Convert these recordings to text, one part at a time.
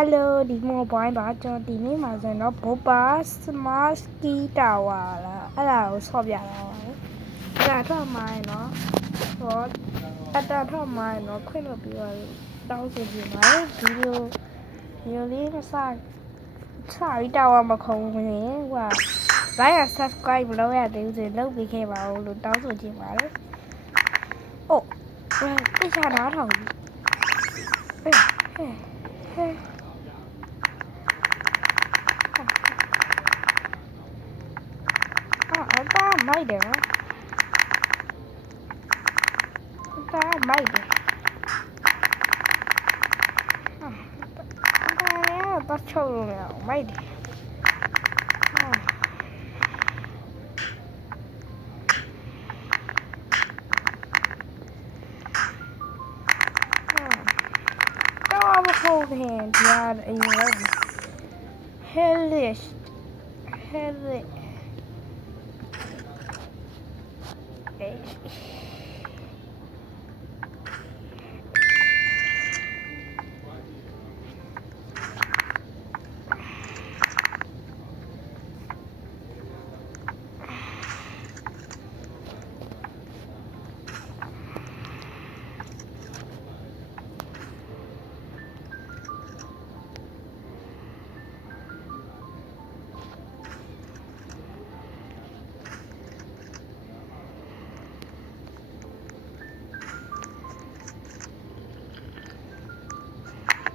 Hello ဒီမောဘိုင်းပါကျွန်တော်ဒီနေ့မှာဆိုရင်တော့ Boba Smart Ski Tower လားအဲ့ဒါကိုဆော့ပြတာပါအဲ့ဒါတော့မှရင်တော့ဟောအတာတော့မှရင်တော့ခွင့်လို့ပြီးတော့တောင်းဆိုပြီးပါတယ်ဗီဒီယိုလေးကစားပြီးတောင်းမခုံဝင်ဟို like and subscribe လုပ်ရသေးဘူးဆိုလုပ်ပြီးခဲ့ပါဦးလို့တောင်းဆိုချင်ပါတယ်။အိုးသိချနားထောင်ဟဲ့မိုက်တယ်နော်ဒါမိုက်တယ်ဒါပတ်ချုံလို့ရမိုက်တယ်တော့မဟုတ်ဘူးဒီအရင်က hellish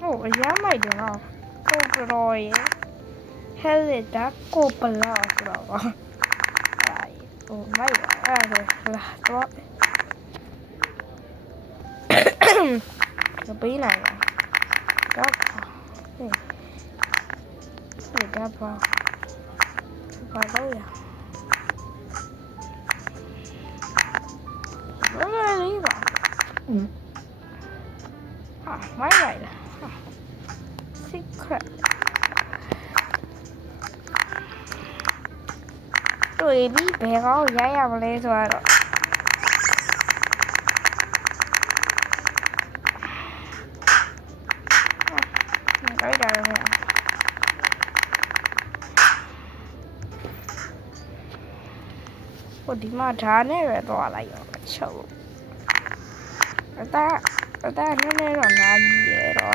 Oh, ya me dio no. Coproy. Helida copla, bravo. Ai, oh, my god. La to. Cái bí này. Đó. Để đáp vào. Vào đâu vậy? Nó lý vào. Mấy vậy nè. Secret. Rồi đi bé có giấy vào lên rồi đó. Tới đây rồi nè. Ủa đi mà trả này rồi đó lại rồi chậu. Ở ta nó này rồi là gì vậy đó.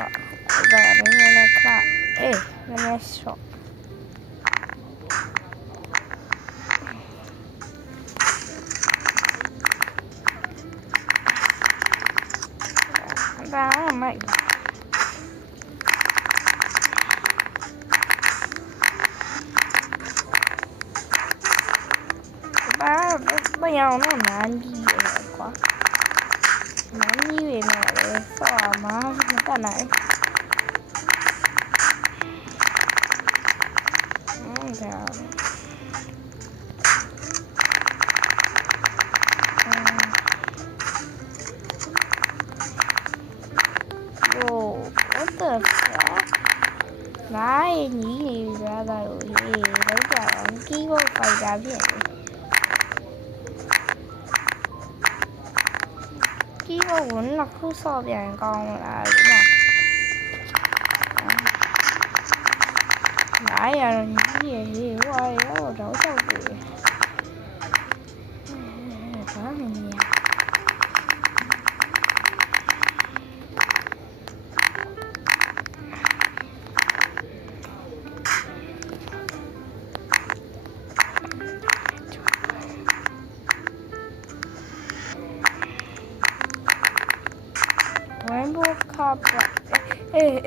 Đây là nó này khác. Ê, nó này sợ. Đó là mạnh. Đó, bây giờ nó là ăn gì vậy quá. Nó như vậy này, sợ mà cái này. Whoa, what the fuck? Đấy, nhỉ ra rồi thì đấy là ký vô phải ra viện. Ký vô vốn là khu so biển còn là đúng không? Đấy là những gì quay đó rồi đổ sâu bụi. Quá là nhiều. Rainbow Cup. Ê.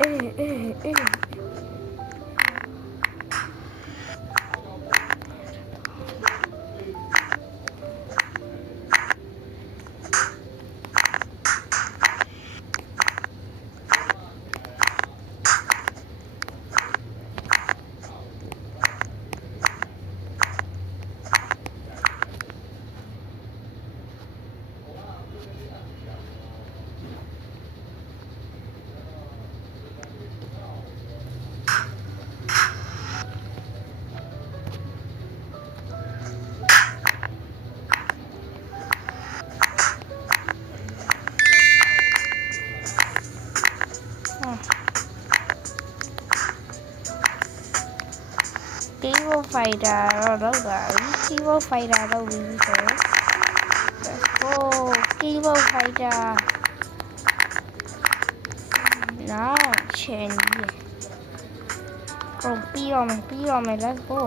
keyboard fighter တော့လောက်တာ keyboard fighter လောက်ပြီးဆို let's go keyboard fighter နောက်ချင်ကြီးကုန်ပြီးတော့မယ် let's go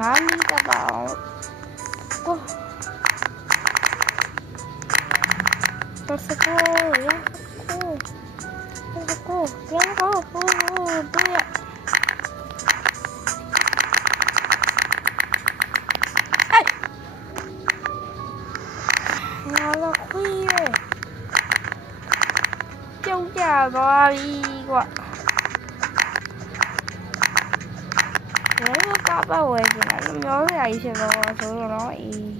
နားနီးတက်ပါအောင် go let's go do it ငါတော့ခွေးရဲ့ပြုတ်ကြသွားပြီကွာလည်းကပတ်ဝဲကျင်တာမျောစရာကြီးဖြစ်တော့ဆိုတော့အေး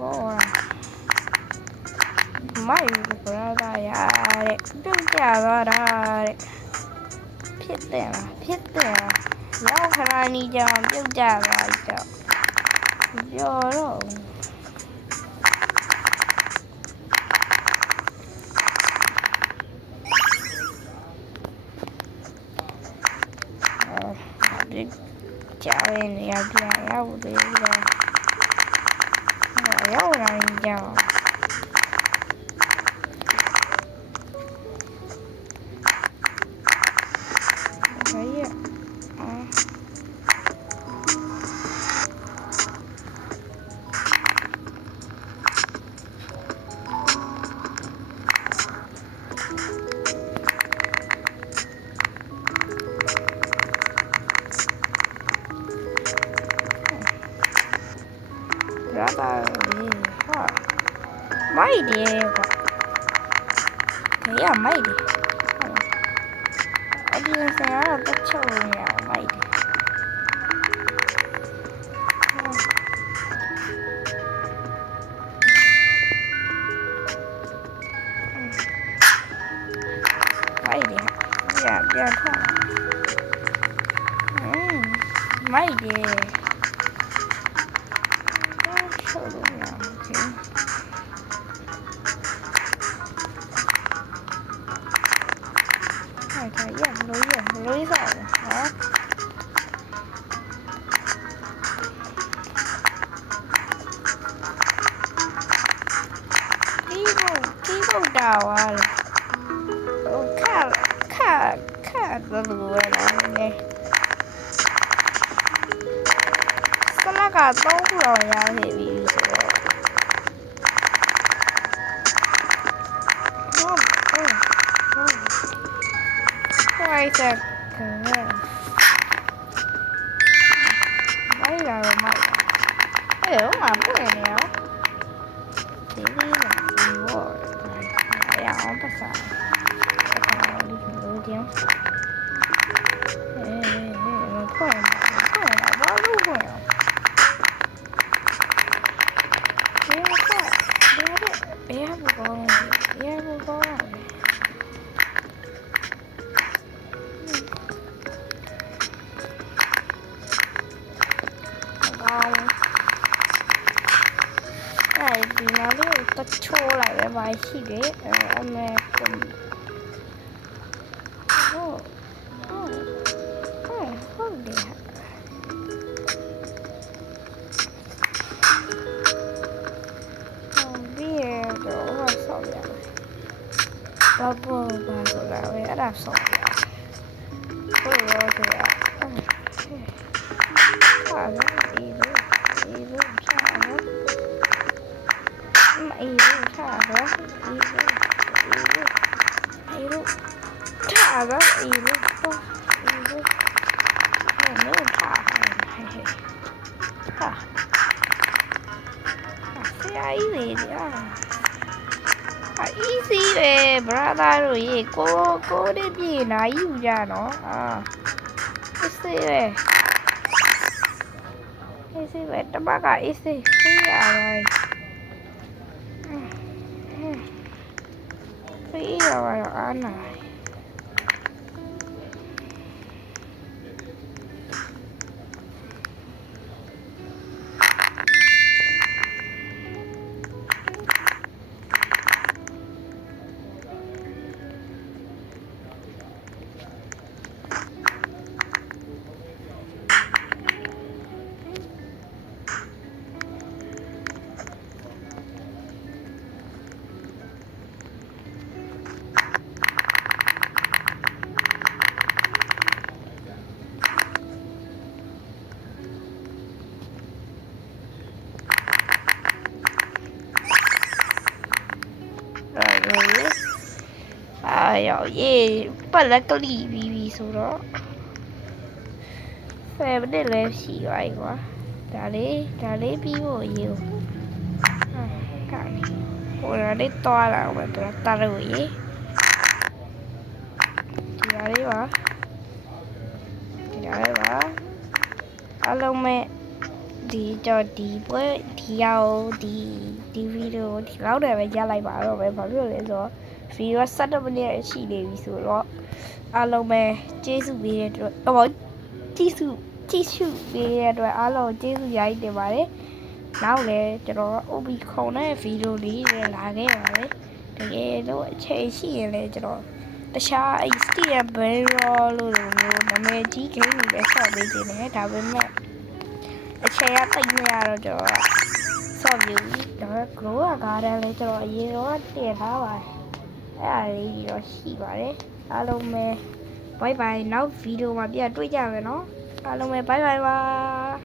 တော့မိုက်ဘရာဒါရတဲ့ပြုတ်ကြသွားတာတဲ့ဖြစ်တယ်ရောက်ခဏနီးကြအောင်ပြုတ်ကြသွားကြပြောတော့ကြာရင်ရပြရောက်သေးတယ်ရောက်လာရင်ကြောက်ရတာဟာမိုက်တယ်ကွာရမိုက်တယ်အဒီစရာတော့တချို့နေရမိုက်တယ်မိုက်တယ်ပြန်ထမိုက်တယ်lối vào hả ký vô đào à khá rồi nè sao mà cả tốt rồi à thì bị quay xe mấy là mày hiểu mà bố này nè chỉ đi là gì rồi phải áo bắt sao đi thử chứ mà khỏe là quá luôn khỏe bé con này thì nó biết ta chô lại cái bài chi đấy em này cùng không để không biết đó là sợ vậy ba bơ ba rồi là cái đạp sợ vậy rồi thì thả ra đi rồi thả ra mày luôn thả ra thả ra nếu thả cái ấy gì easy về brother rồi cô đến gì nãy dùng ra nó easy về tao bác cả easy cái rồi phí rồi anh này ရောက်ရေးပတ်လက်ကလေးပြီးဆိုတော့10 မိနစ်လည်းရှိသွားပြီကွာဒါလေးပြီးဖို့ရေကနေဟိုလေးသွားလာအောင်ပဲတလို့ရေဒီဒါလေးပါအားလုံးမဲ့ဒီတော့ဒီပွဲဒီရောက်ဒီဗီဒီယိုဒီလောက်တည်းပဲရလိုက်ပါတော့ပဲဘာဖြစ်လို့လဲဆိုတော့ဗီဒီယို17 မိနစ်ရှိနေပြီဆိုတော့အားလုံးပဲကျေးဇူးပေးတဲ့အတွက်ကြည့်ရှုပေးတဲ့အတွက်အားလုံးကျေးဇူးရိုက်တင်ပါတယ်နောက်လည်းကျွန်တော် OB ခုံတဲ့ဗီဒီယိုလေးတွေလာခဲ့ပါတယ်တကယ်လို့အချိန်ရှိရင်လည်းကျွန်တော်တခြား Steam Barrel လို့မျိုးနာမည်ကြီး game တွေလည်းဆော့ပေးနေတယ်ဒါပေမဲ့အချိန်ကတိတ်မရတော့ကျွန်တော်ဆော့ပြီးတော့ Grow Garden လည်းကျွန်တော်အရင်တော့တင်ထားပါတယ်အဲ့ဒါလေးတော့ရှိပါတယ်အားလုံးပဲ bye bye နောက်ဗီဒီယိုမှာပြန်တွေ့ကြမယ်နော်အားလုံးပဲ bye bye ပါ